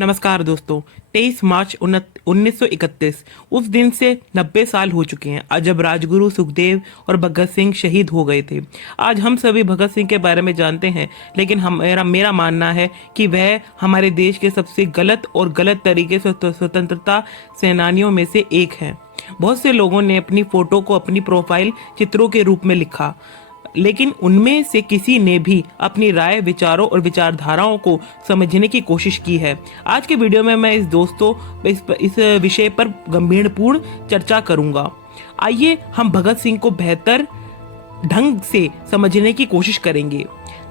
नमस्कार दोस्तों। 23 मार्च 1931 उस दिन से 90 साल हो चुके हैं आज जब राजगुरु सुखदेव और भगत सिंह शहीद हो गए थे। आज हम सभी भगत सिंह के बारे में जानते हैं, लेकिन मेरा मानना है कि वह हमारे देश के सबसे गलत तरीके से स्वतंत्रता सेनानियों में से एक हैं। बहुत से लोगों ने अपनी फोटो को अपनी प्रोफाइल चित्रों के रूप में लिखा, लेकिन उनमें से किसी ने भी अपनी राय, विचारों और विचारधाराओं को समझने की कोशिश की है। आज के वीडियो में मैं इस विषय पर गंभीरपूर्ण चर्चा करूंगा। आइए हम भगत सिंह को बेहतर ढंग से समझने की कोशिश करेंगे।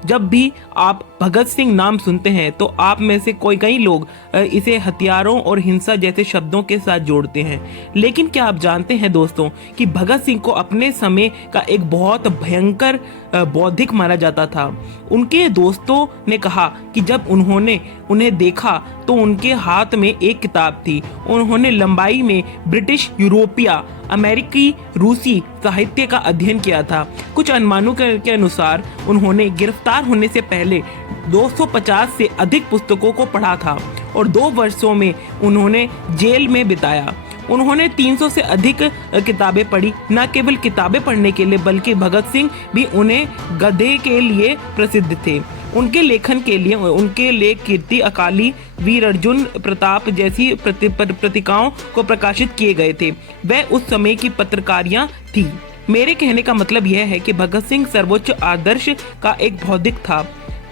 जब भी आप भगत सिंह नाम सुनते हैं तो आप में से कई लोग इसे हथियारों और हिंसा जैसे शब्दों के साथ जोड़ते हैं, लेकिन क्या आप जानते हैं दोस्तों कि भगत सिंह को अपने समय का एक बहुत भयंकर बौद्धिक माना जाता था। उनके दोस्तों ने कहा कि जब उन्होंने उन्हें देखा तो उनके हाथ में एक किताब थी। उन्होंने लंबाई में ब्रिटिश, यूरोपीय, अमेरिकी, रूसी साहित्य का अध्ययन किया था। कुछ अनुमानों के अनुसार उन्होंने गिरफ्तार होने से पहले 250 से अधिक पुस्तकों को पढ़ा था और 2 वर्षों में उन्होंने जेल में बिताया। उन्होंने 300 से अधिक किताबें पढ़ी। न केवल किताबें पढ़ने के लिए बल्कि भगत सिंह भी उन्हें गधे के लिए प्रसिद्ध थे। उनके लेखन के लिए उनके लेख कीर्ति, अकाली, वीर अर्जुन प्रताप जैसी पत्रिकाओं को प्रकाशित किए गए थे। वह उस समय की पत्रकारियां थी। मेरे कहने का मतलब यह है कि भगत सिंह सर्वोच्च आदर्श का एक बौद्धिक था।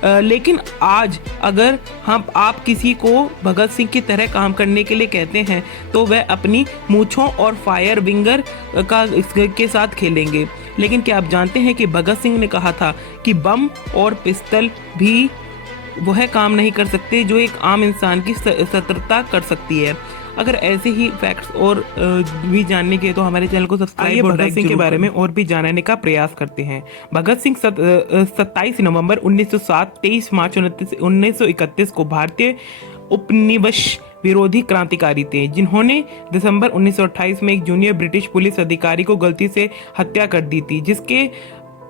लेकिन आज अगर आप किसी को भगत सिंह की तरह काम करने के लिए कहते हैं तो वह अपनी मूंछों और फायर विंगर के साथ खेलेंगे। लेकिन क्या आप जानते हैं कि भगत सिंह ने कहा था कि बम और पिस्तल भी वह काम नहीं कर सकते जो एक आम इंसान की सतर्कता कर सकती है। अगर ऐसे ही फैक्ट्स और भी जानने के तो हमारे चैनल को सब्सक्राइब और भगत सिंह के बारे में और भी जानने का प्रयास करते हैं। भगत सिंह 27 नवंबर 1907 23 मार्च 1931 को भारतीय उपनिवेश विरोधी क्रांतिकारी थे, जिन्होंने दिसंबर 1928 में एक जूनियर ब्रिटिश पुलिस अधिकारी को गलती से हत्या कर दी थी,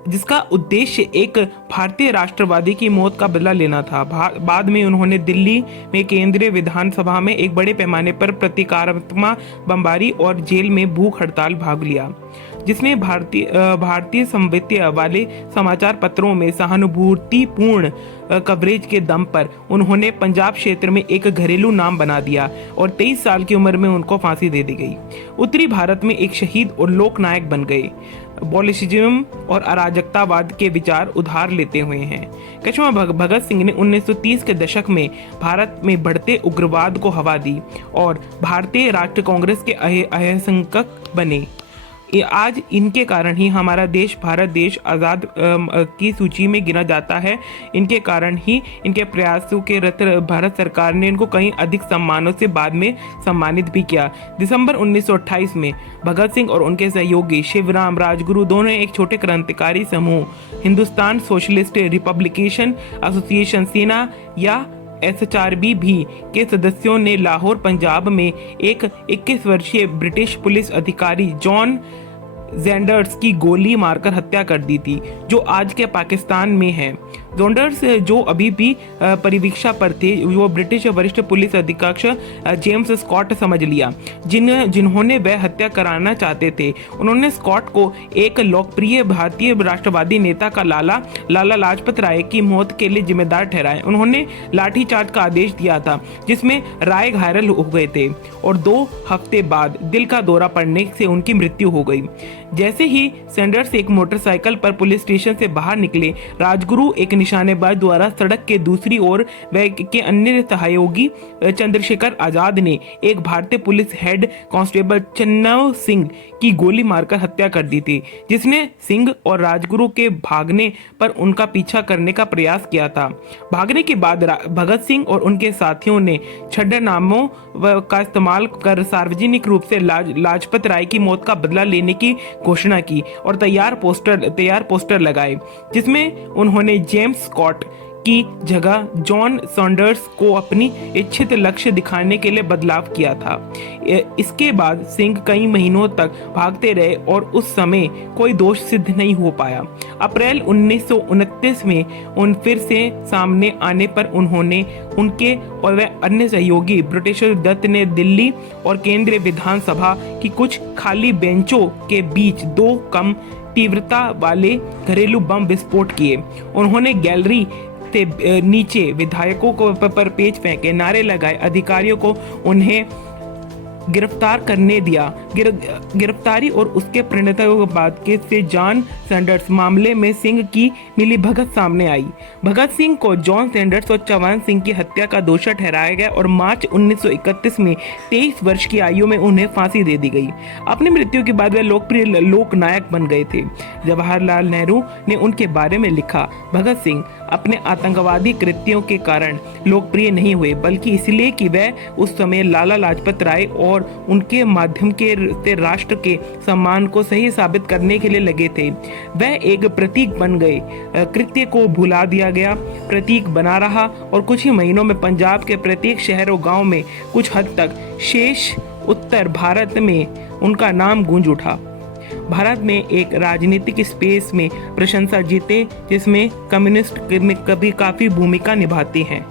जिसका उद्देश्य एक भारतीय राष्ट्रवादी की मौत का बदला लेना था। बाद में उन्होंने दिल्ली में केंद्रीय विधानसभा में एक बड़े पैमाने पर प्रतीकात्मक बमबारी और जेल में भूख हड़ताल भाग लिया, जिसमें भारतीय संवित्य वाले समाचार पत्रों में सहानुभूतिपूर्ण कवरेज के दम पर उन्होंने पंजाब क्षेत्र में एक घरेलू नाम बना दिया और 23 साल की उम्र में उनको फांसी दे दी गई। उत्तरी भारत में एक शहीद और लोकनायक बन गए। बॉलिशिज्म और अराजकतावाद के विचार उधार लेते हुए हैं। कश्मा भगत सिंह ने 1930 के दशक में भारत में बढ़ते उग्रवाद को हवा दी और भारतीय राष्ट्रीय कांग्रेस के अहिंसक बने। आज इनके कारण ही हमारा देश भारत देश आज़ाद की सूची में गिना जाता है। इनके कारण ही इनके प्रयासों के भारत सरकार ने इनको कई अधिक सम्मानों से बाद में सम्मानित भी किया। दिसंबर 1928 में भगत सिंह और उनके सहयोगी शिवराम राजगुरु दोनों एक छोटे क्रांतिकारी समूह हिंदुस्तान सोशलिस्ट रिपब्लिकेशन एसोसिएशन सेना या SHRB भी के सदस्यों ने लाहौर पंजाब में एक 21 वर्षीय ब्रिटिश पुलिस अधिकारी जॉन जेंडर्स की गोली मारकर हत्या कर दी थी, जो आज के पाकिस्तान में है। जोंडर्स जो अभी भी परिवीक्षा पर थे, वो ब्रिटिश वरिष्ठ पुलिस अधीक्षक जेम्स स्कॉट समझ लिया, जिन्होंने वह हत्या कराना चाहते थे। उन्होंने स्कॉट को एक लोकप्रिय भारतीय राष्ट्रवादी नेता का लाला लाजपत राय की मौत के लिए जिम्मेदार ठहराया। उन्होंने लाठीचार्ज का आदेश दिया था, जिसमें राय घायल हो गए थे और 2 हफ्ते बाद दिल का दौरा पड़ने से उनकी मृत्यु हो गई। जैसे ही सैंडर्स एक मोटरसाइकिल पर पुलिस स्टेशन से बाहर निकले, राजगुरु एक निशानेबाज द्वारा सड़क के दूसरी ओर वह के अन्य सहयोगी चंद्रशेखर आजाद ने एक भारतीय पुलिस हेड कांस्टेबल चन्नव सिंह की गोली मारकर हत्या कर दी थी, जिसने सिंह और राजगुरु के भागने पर उनका पीछा करने का प्रयास किया था। भागने के बाद भगत सिंह और उनके साथियों ने छद्म नामों का इस्तेमाल कर सार्वजनिक रूप से लाजपत राय की मौत का बदला लेने की घोषणा की और तैयार पोस्टर लगाए, जिसमें उन्होंने जेम्स स्कॉट की जगह जॉन सॉन्डर्स को अपनी इच्छित लक्ष्य दिखाने के लिए बदलाव किया था। इसके बाद सिंह कई महीनों तक भागते रहे और उस समय कोई दोष सिद्ध नहीं हो पाया। अप्रैल 1929 में उन फिर से सामने आने पर उन्होंने उनके और वह अन्य सहयोगी ब्रिटिशर दत्त ने दिल्ली और केंद्रीय विधानसभा की कुछ खाली बेंचों के बीच 2 कम तीव्रता वाले घरेलू बम विस्फोट किए। उन्होंने गैलरी से नीचे विधायकों को पर पेच फेंके, नारे लगाए, अधिकारियों को उन्हें गिरफ्तार करने दिया। गिरफ्तारी और उसके परिणतों के बाद के से जॉन सैंडर्स मामले में सिंह की मिलीभगत सामने आई। भगत सिंह को जॉन सैंडर्स और चौहान सिंह की हत्या का दोषी ठहराया गया और मार्च 1931 में 23 वर्ष की आयु में उन्हें फांसी दे दी गई। अपनी मृत्यु के बाद वे लोकप्रिय लोक नायक बन गए थे। जवाहरलाल नेहरू ने उनके बारे में लिखा, भगत सिंह अपने आतंकवादी कृत्यों के कारण लोकप्रिय नहीं हुए, बल्कि इसलिए कि वह उस समय लाला लाजपत राय और उनके माध्यम से राष्ट्र के सम्मान को सही साबित करने के लिए लगे थे। वह एक प्रतीक बन गए, कृत्य को भुला दिया गया, प्रतीक बना रहा और कुछ ही महीनों में पंजाब के प्रत्येक शहर और गांव में, कुछ हद तक शेष उत्तर भारत में उनका नाम गूंज उठा। भारत में एक राजनीतिक स्पेस में प्रशंसा जीते जिसमें कम्युनिस्ट कभी काफी भूमिका निभाती हैं।